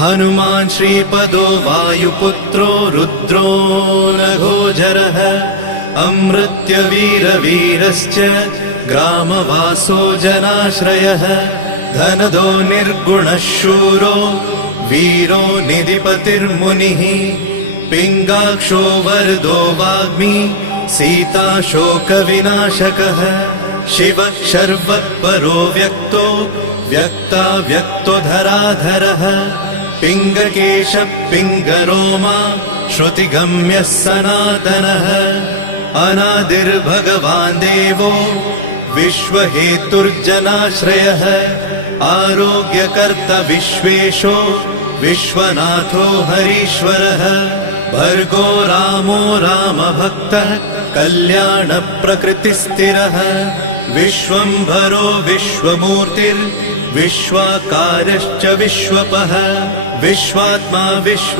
हनुमान् श्रीपदो वायुपुत्रो रुद्रो नघोजरः अमृत्यवीरवीरश्च ग्रामवासो जनाश्रयः धनदो निर्गुणः शूरो वीरो निधिपतिर्मुनिः पिङ्गाक्षो वरदो वाग्मी सीताशोकविनाशकः शिवः शर्वत्परो व्यक्तो व्यक्ताव्यक्तो धराधरः पिङ्गकेशः पिङ्गरोमा श्रुतिगम्यः सनातनः अनादिर्भगवान् देवो विश्वहेतुर्जनाश्रयः आरोग्यकर्ता विश्वेशो विश्वनाथो हरीश्वरः भर्गो रामो रामभक्तः कल्याणप्रकृतिस्थिरः विश्वम्भरो विश्वमूर्तिर्विश्वाकारश्च विश्वपः विश्वात्मा विश्व